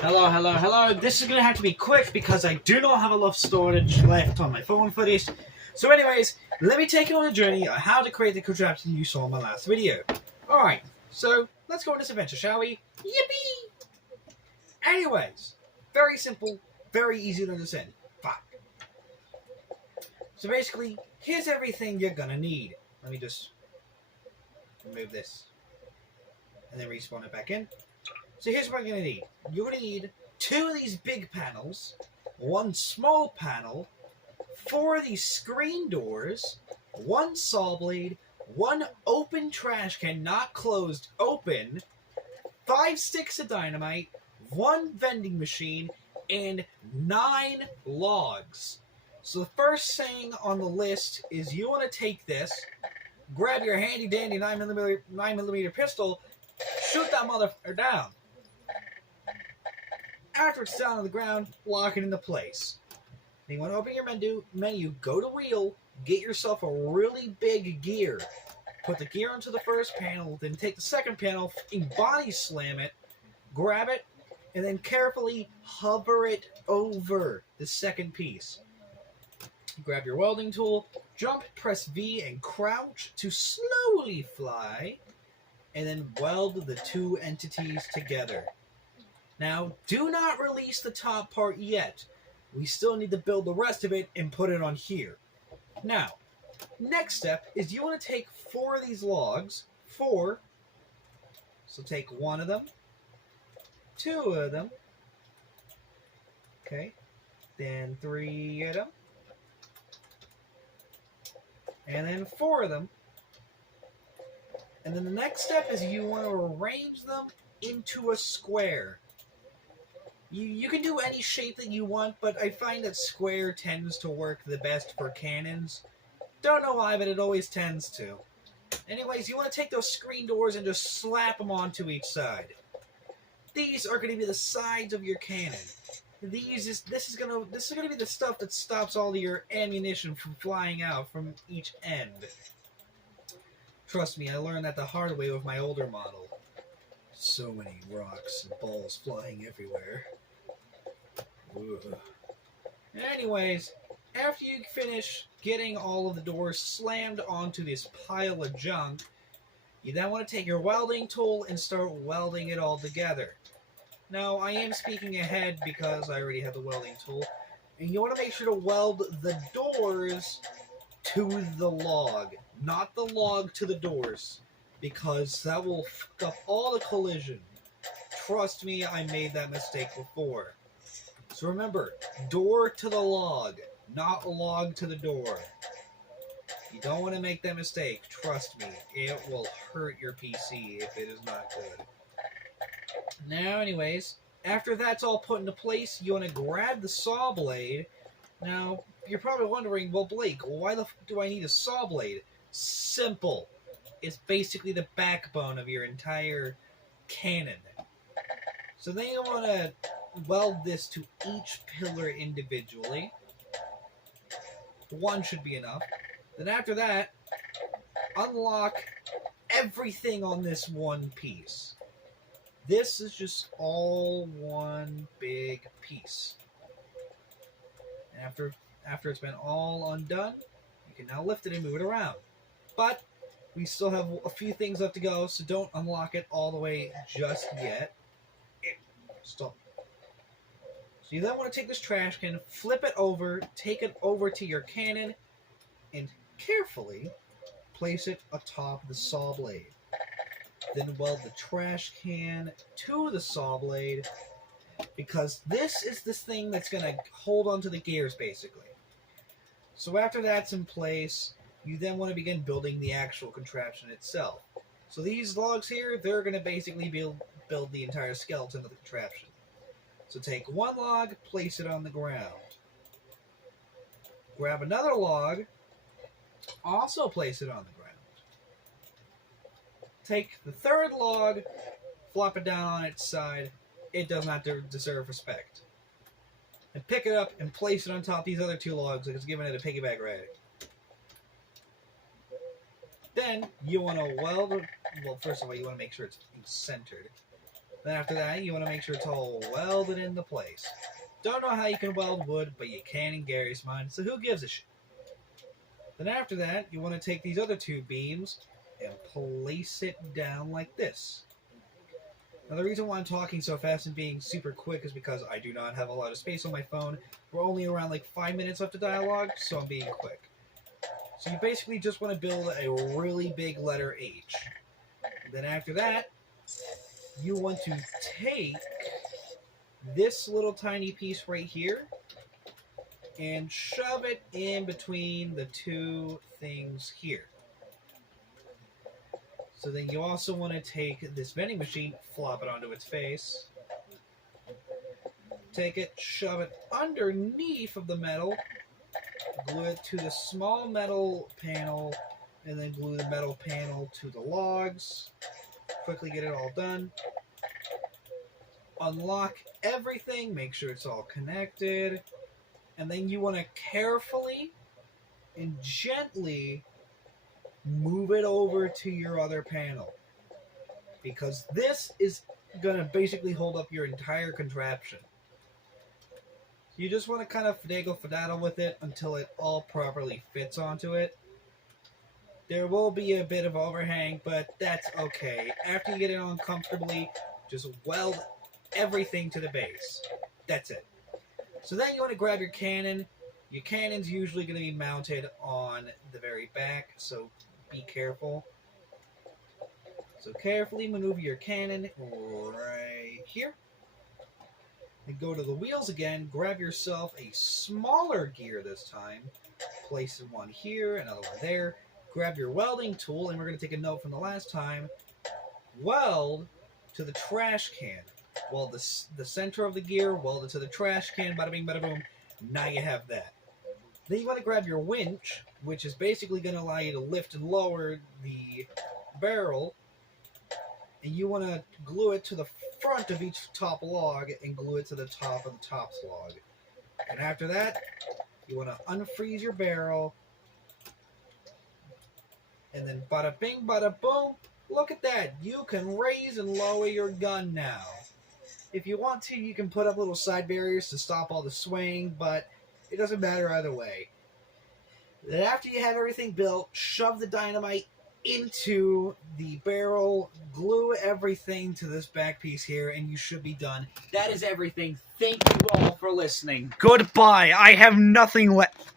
Hello, hello, hello. This is going to have to be quick because I do not have enough storage left on my phone for this. So anyways, let me take you on a journey on how to create the contraption you saw in my last video. Alright, so let's go on this adventure, shall we? Yippee! Anyways, very simple, very easy to understand. Fuck. So basically, here's everything you're going to need. Let me just remove this and then respawn it back in. So here's what you're going to need. You're going to need 2 of these big panels, 1 small panel, 4 of these screen doors, 1 saw blade, 1 open trash can, not closed, open, 5 sticks of dynamite, 1 vending machine, and 9 logs. So the first thing on the list is you want to take this, grab your handy dandy 9mm pistol, shoot that motherfucker down. After it's down on the ground, lock it into place. Then you want to open your menu, go to wheel, get yourself a really big gear. Put the gear onto the first panel, then take the second panel and body slam it, grab it, and then carefully hover it over the second piece. Grab your welding tool, jump, press V, and crouch to slowly fly, and then weld the 2 entities together. Now, do not release the top part yet. We still need to build the rest of it and put it on here. Now, next step is you want to take 4 of these logs. 4. So take 1 of them. 2 of them. Okay. Then 3 of them. And then 4 of them. And then the next step is you want to arrange them into a square. You can do any shape that you want, but I find that square tends to work the best for cannons. Don't know why, but it always tends to. Anyways, you want to take those screen doors and just slap them onto each side. These are going to be the sides of your cannon. This is going to be the stuff that stops all of your ammunition from flying out from each end. Trust me, I learned that the hard way with my older model. So many rocks and balls flying everywhere. Ugh. Anyways, after you finish getting all of the doors slammed onto this pile of junk, you then want to take your welding tool and start welding it all together. Now, I am speaking ahead because I already have the welding tool, and you want to make sure to weld the doors to the log, not the log to the doors, because that will fuck up all the collision. Trust me, I made that mistake before. So remember, door to the log, not log to the door. You don't want to make that mistake. Trust me, it will hurt your PC if it is not good. Now, anyways, after that's all put into place, you want to grab the saw blade. Now, you're probably wondering, well, Blake, why the f do I need a saw blade? Simple. It's basically the backbone of your entire cannon. So then you want to weld this to each pillar individually. 1 should be enough. Then after that, unlock everything on this one piece. This is just all one big piece. And after it's been all undone, you can now lift it and move it around. But we still have a few things left to go, so don't unlock it all the way just yet. Stop. So you then want to take this trash can, flip it over, take it over to your cannon, and carefully place it atop the saw blade. Then weld the trash can to the saw blade, because this is this thing that's going to hold onto the gears, basically. So after that's in place, you then want to begin building the actual contraption itself. So these logs here, they're going to basically build the entire skeleton of the contraption. So take 1 log, place it on the ground. Grab another log, also place it on the ground. Take the 3rd log, flop it down on its side. It does not deserve respect. And pick it up and place it on top of these other 2 logs like it's giving it a piggyback ride. Then you want to weld, well, first of all, you want to make sure it's centered. Then after that, you want to make sure it's all welded into place. Don't know how you can weld wood, but you can in Gary's mind, so who gives a shit? Then after that, you want to take these other two beams and place it down like this. Now the reason why I'm talking so fast and being super quick is because I do not have a lot of space on my phone. We're only around like 5 minutes left of dialogue, so I'm being quick. So you basically just want to build a really big letter H. Then after that, you want to take this little tiny piece right here and shove it in between the two things here. So then you also want to take this vending machine, flop it onto its face, take it, shove it underneath of the metal, glue it to the small metal panel, and then glue the metal panel to the logs. Quickly get it all done. Unlock everything, make sure it's all connected, and then you want to carefully and gently move it over to your other panel, because this is going to basically hold up your entire contraption. You just want to kind of finagle with it until it all properly fits onto it. There will be a bit of overhang, but that's okay. After you get it on comfortably, just weld everything to the base. That's it. So then you want to grab your cannon. Your cannon's usually going to be mounted on the very back, so be careful. So carefully maneuver your cannon right here. And go to the wheels again. Grab yourself a smaller gear this time. Place one here, another one there. Grab your welding tool, and we're going to take a note from the last time. Weld to the trash can. Weld the center of the gear, weld it to the trash can, bada bing, bada boom. Now you have that. Then you want to grab your winch, which is basically going to allow you to lift and lower the barrel. And you want to glue it to the front of each top log and glue it to the top of the top log. And after that, you want to unfreeze your barrel. And then bada bing, bada boom. Look at that. You can raise and lower your gun now. If you want to, you can put up little side barriers to stop all the swaying, but it doesn't matter either way. Then after you have everything built, shove the dynamite into the barrel, glue everything to this back piece here, and you should be done. That is everything. Thank you all for listening. Goodbye. I have nothing left.